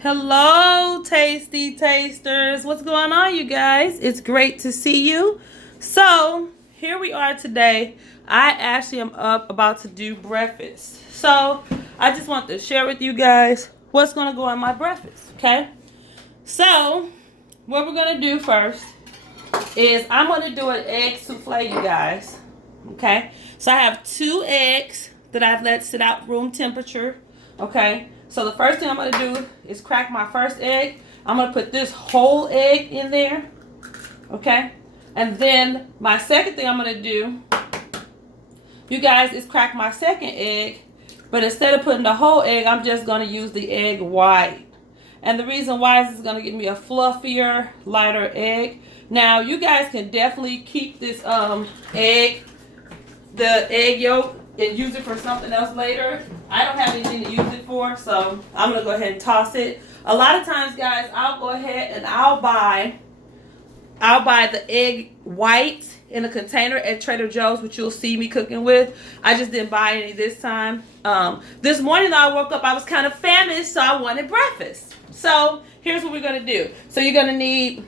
Hello, tasty tasters. What's going on, you guys? It's great to see you. So, here we are today. I actually am up about to do breakfast. So, I just want to share with you guys what's going to go in my breakfast, okay? So, what we're going to do first is I'm going to do an egg souffle, you guys, okay? So, I have 2 eggs that I've let sit out room temperature, okay? So the first thing I'm going to do is crack my first egg. I'm going to put this whole egg in there. Okay. And then my second thing I'm going to do, you guys, is crack my second egg. But instead of putting the whole egg, I'm just going to use the egg white. And the reason why is it's going to give me a fluffier, lighter egg. Now, you guys can definitely keep this egg, the egg yolk, and use it for something else later. I don't have anything to use it for, so I'm gonna go ahead and toss it. A lot of times, guys, I'll go ahead and I'll buy the egg white in a container at Trader Joe's, which you'll see me cooking with. I just didn't buy any this time. This morning I woke up, I was kind of famished, so I wanted breakfast. So here's what we're gonna do. So you're gonna need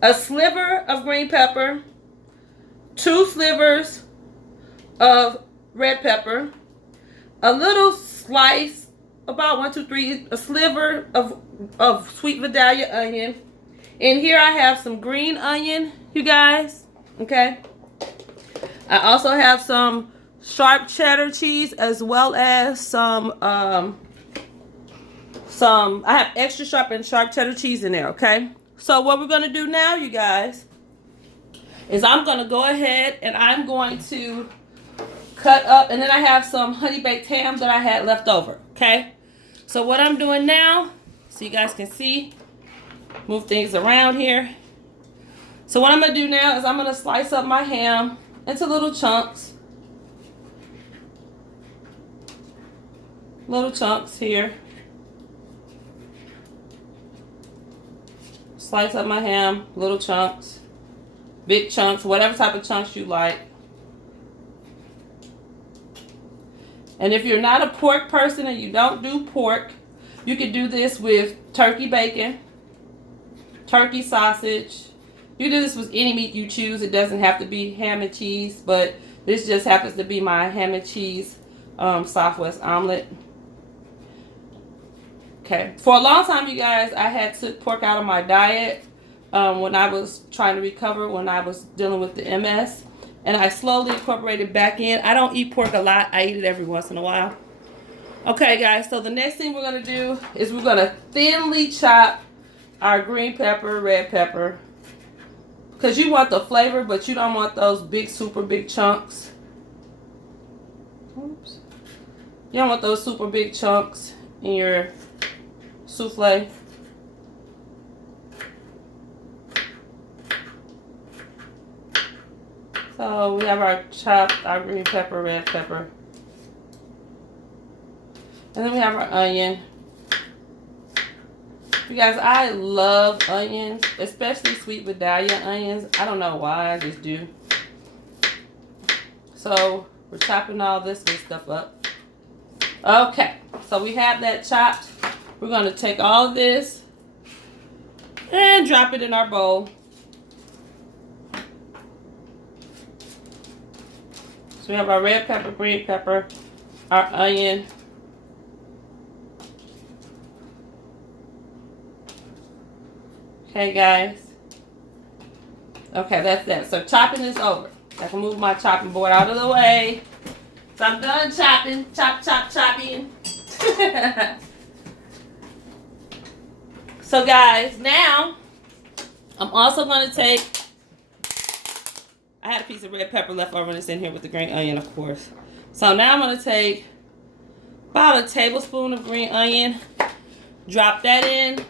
a sliver of green pepper, 2 slivers of red pepper, a little slice, about 1, 2, 3, a sliver of sweet Vidalia onion. In here I have some green onion, you guys, okay? I also have some sharp cheddar cheese as well as some I have extra sharp and sharp cheddar cheese in there, okay? So what we're going to do now, you guys, is I'm going to go ahead and I'm going to cut up, and then I have some honey baked ham that I had left over, okay? So what I'm doing now, so you guys can see, move things around here. So what I'm gonna do now is I'm gonna slice up my ham into little chunks. Little chunks here. Slice up my ham, little chunks, big chunks, whatever type of chunks you like. And if you're not a pork person and you don't do pork, you can do this with turkey bacon, turkey sausage. You can do this with any meat you choose. It doesn't have to be ham and cheese, but this just happens to be my ham and cheese Southwest omelet. Okay. For a long time, you guys, I had took pork out of my diet when I was trying to recover, when I was dealing with the MS. And I slowly incorporated back in. I don't eat pork a lot. I eat it every once in a while. Okay, guys. So the next thing we're going to do is we're going to thinly chop our green pepper, red pepper. Because you want the flavor, but you don't want those big, super big chunks. Oops. You don't want those super big chunks in your souffle. So we have our chopped, our green pepper, red pepper. And then we have our onion. You guys, I love onions, especially sweet Vidalia onions. I don't know why, I just do. So we're chopping all this good stuff up. Okay, so we have that chopped. We're going to take all of this and drop it in our bowl. So we have our red pepper, green pepper, our onion. Okay, guys. Okay, that's that. So chopping is over. I can move my chopping board out of the way. So I'm done chopping. Chop, chop, chopping. So, guys, now I'm also going to take, I had a piece of red pepper left over and it's in here with the green onion, of course. So now I'm going to take about a tablespoon of green onion, drop that in.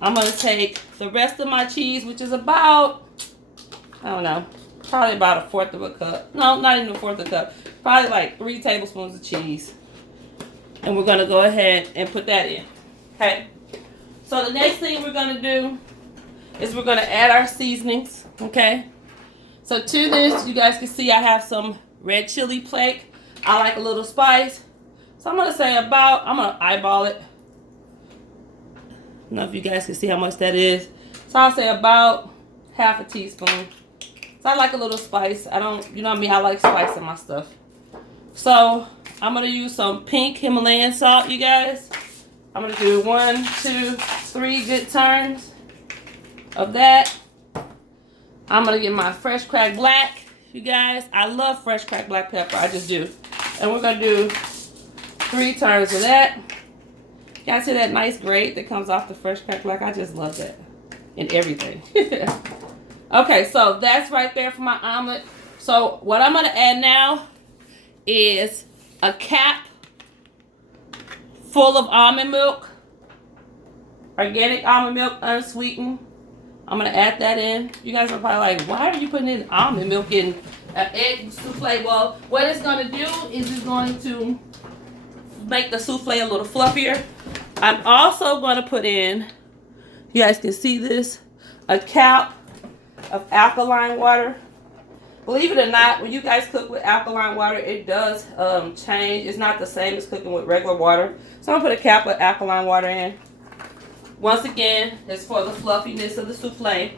I'm going to take the rest of my cheese, which is about, I don't know, probably about 1/4 of a cup. No, not even 1/4 of a cup. Probably like 3 tablespoons of cheese. And we're going to go ahead and put that in. Okay. So the next thing we're going to do is we're going to add our seasonings. Okay. So to this, you guys can see I have some red chili flake. I like a little spice. So I'm going to say about, I'm going to eyeball it. don't know if you guys can see how much that is. So I'll say about half a teaspoon. So I like a little spice. I don't, you know what I mean? I like spice in my stuff. So I'm going to use some pink Himalayan salt, you guys. I'm going to do 1, 2, 3 good turns of that. I'm going to get my fresh cracked black, you guys. I love fresh cracked black pepper. I just do. And we're going to do 3 turns of that. You guys see that nice grate that comes off the fresh cracked black? I just love that in everything. Okay, so that's right there for my omelet. So what I'm going to add now is a cap full of almond milk. Organic almond milk, unsweetened. I'm going to add that in. You guys are probably like, why are you putting in almond milk in an egg souffle? Well, what it's going to do is it's going to make the souffle a little fluffier. I'm also going to put in, you guys can see this, a cap of alkaline water. Believe it or not, when you guys cook with alkaline water, it does change. It's not the same as cooking with regular water. So I'm going to put a cap of alkaline water in. Once again, it's for the fluffiness of the souffle.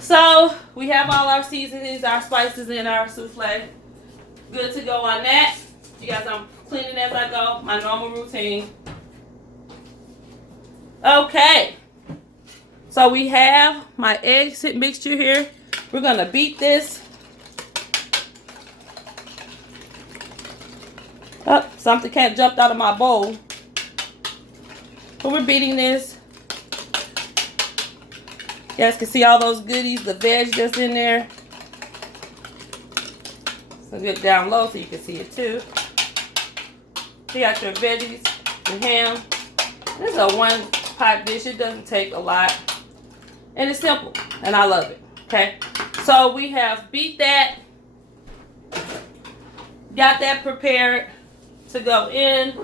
So we have all our seasonings, our spices in our souffle. Good to go on that. You guys, I'm cleaning as I go, my normal routine. Okay. So we have my egg mixture here. We're going to beat this. Oh, something jumped out of my bowl. But we're beating this. You guys can see all those goodies, the veg that's in there. So get down low so you can see it too. You got your veggies, your ham. This is a one-pot dish. It doesn't take a lot. And it's simple. And I love it. Okay. So we have beat that. Got that prepared to go in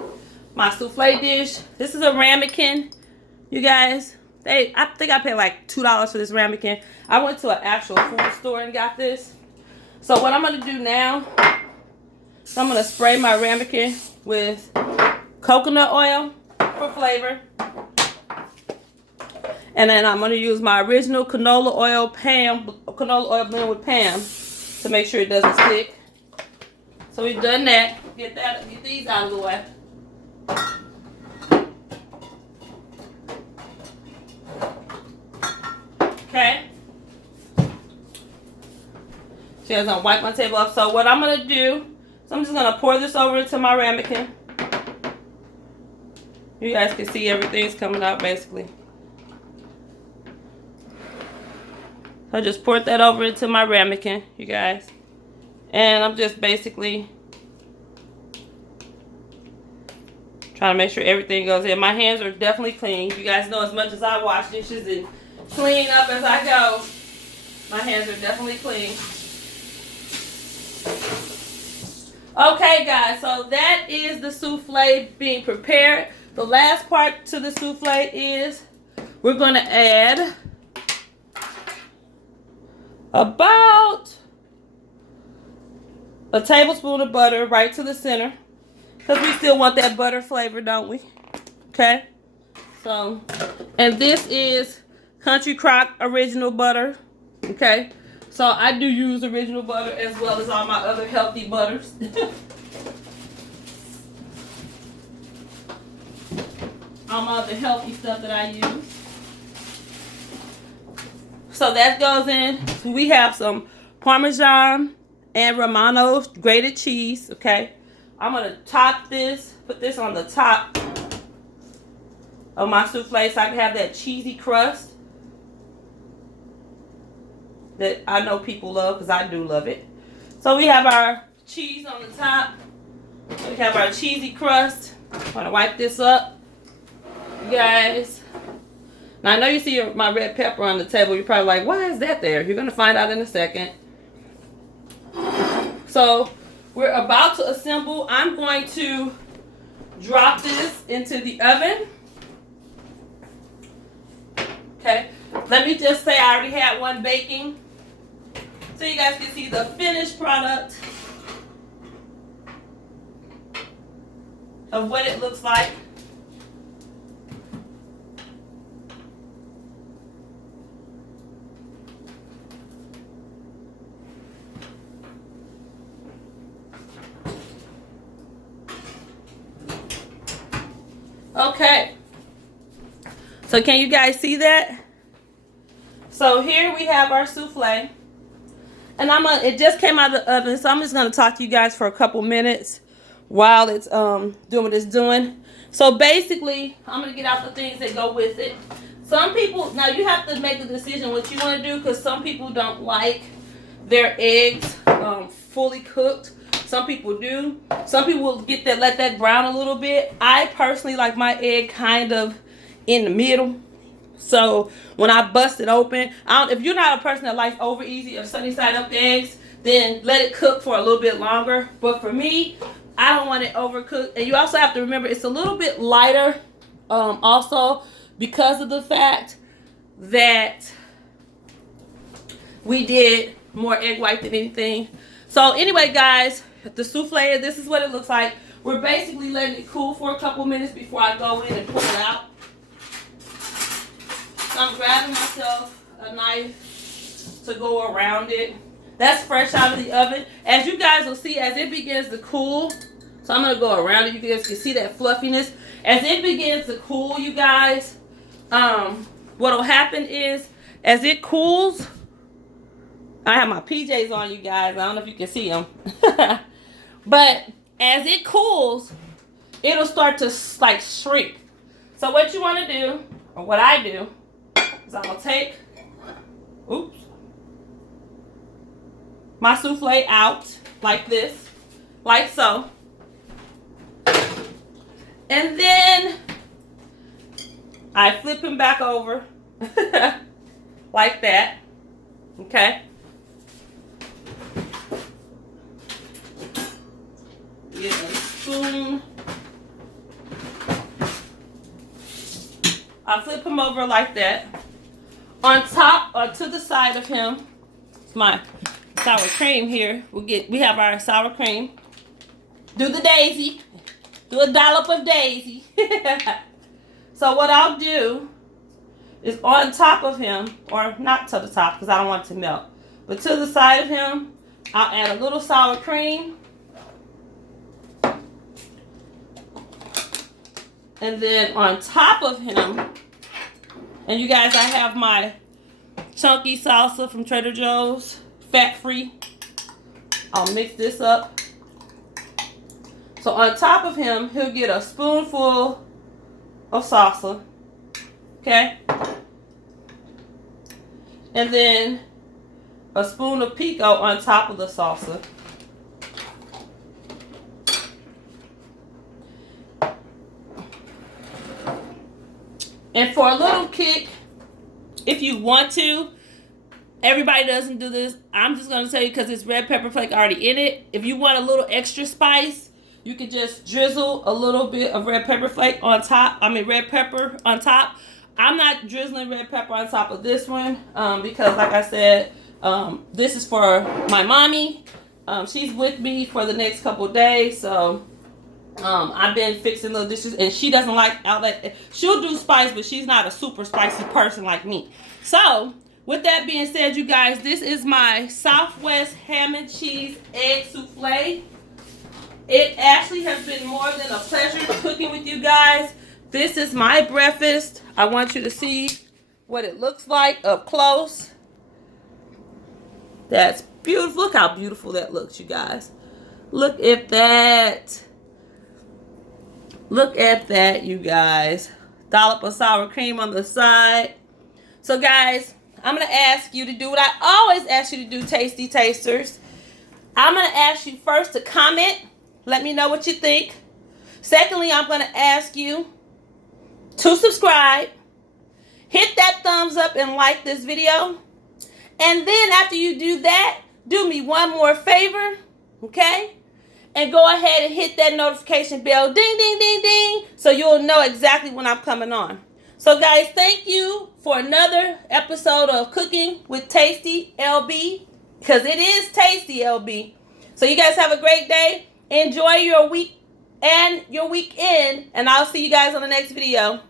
my souffle dish. This is a ramekin, you guys. I think I paid like $2 for this ramekin. I went to an actual food store and got this. So what I'm going to do now, I'm going to spray my ramekin with coconut oil for flavor. And then I'm going to use my original canola oil blend with Pam to make sure it doesn't stick. So we've done that. Get these out of the way. Okay. So I'm going to wipe my table off. So what I'm going to do, so I'm just going to pour this over into my ramekin. You guys can see everything's coming out basically. I just poured that over into my ramekin, you guys. And I'm just basically trying to make sure everything goes in. My hands are definitely clean. You guys know as much as I wash dishes and clean up as I go, my hands are definitely clean. Okay, guys, so that is the souffle being prepared. The last part to the souffle is we're going to add about a tablespoon of butter right to the center, because we still want that butter flavor, don't we? Okay. So, and this is Country Crock original butter. Okay. So I do use original butter as well as all my other healthy butters. All my other healthy stuff that I use. So that goes in. We have some Parmesan and Romano's grated cheese. Okay. I'm going to top this, put this on the top of my souffle so I can have that cheesy crust that I know people love, because I do love it. So we have our cheese on the top. We have our cheesy crust. I'm going to wipe this up, you guys. Now I know you see my red pepper on the table. You're probably like, why is that there? You're going to find out in a second. So we're about to assemble. I'm going to drop this into the oven. Okay. Let me just say I already had one baking, so you guys can see the finished product of what it looks like. Okay. So can you guys see that? So here we have our souffle. And it just came out of the oven, so I'm just gonna talk to you guys for a couple minutes while it's doing what it's doing. So basically, I'm gonna get out the things that go with it. Some people, now you have to make a decision what you want to do, because some people don't like their eggs fully cooked. Some people do. Some people will let that brown a little bit. I personally like my egg kind of in the middle. So when I bust it open, if you're not a person that likes over easy or sunny side up eggs, then let it cook for a little bit longer. But for me, I don't want it overcooked. And you also have to remember it's a little bit lighter also because of the fact that we did more egg white than anything. So anyway, guys, the souffle, this is what it looks like. We're basically letting it cool for a couple minutes before I go in and pull it out. So I'm grabbing myself a knife to go around it. That's fresh out of the oven. As you guys will see, as it begins to cool, so I'm going to go around it. You guys can see that fluffiness. As it begins to cool, you guys, what will happen is, as it cools, I have my PJs on, you guys. I don't know if you can see them. But as it cools, it'll start to like shrink. So what you want to do, or what I do, is I'm going to take, my souffle out like this, like so. And then I flip him back over like that. Okay. Get a spoon. I flip him over like that. On top or to the side of him, it's my sour cream here. We have our sour cream. Do the daisy. Do a dollop of daisy. So what I'll do is on top of him, or not to the top because I don't want it to melt, but to the side of him, I'll add a little sour cream. And then on top of him, and you guys, I have my chunky salsa from Trader Joe's, fat-free. I'll mix this up. So on top of him, he'll get a spoonful of salsa. Okay? And then a spoon of pico on top of the salsa. And for a little kick, if you want to, everybody doesn't do this. I'm just going to tell you because it's red pepper flake already in it. If you want a little extra spice, you can just drizzle a little bit of red pepper flake on top. Red pepper on top. I'm not drizzling red pepper on top of this one because, like I said, this is for my mommy. She's with me for the next couple days, so I've been fixing little dishes, and she doesn't like outlet. She'll do spice, but she's not a super spicy person like me. So, with that being said, you guys, this is my Southwest ham and cheese egg souffle. It actually has been more than a pleasure cooking with you guys. This is my breakfast. I want you to see what it looks like up close. That's beautiful. Look how beautiful that looks, you guys. Look at that. Look at that, you guys. Dollop of sour cream on the side. So, guys, I'm going to ask you to do what I always ask you to do, Tasty Tasters. I'm going to ask you first to comment. Let me know what you think. Secondly, I'm going to ask you to subscribe. Hit that thumbs up and like this video. And then after you do that, do me one more favor, okay? And go ahead and hit that notification bell, ding, ding, ding, ding, so you'll know exactly when I'm coming on. So, guys, thank you for another episode of Cooking with Tasty LB, because it is Tasty LB. So, you guys have a great day. Enjoy your week and your weekend, and I'll see you guys on the next video.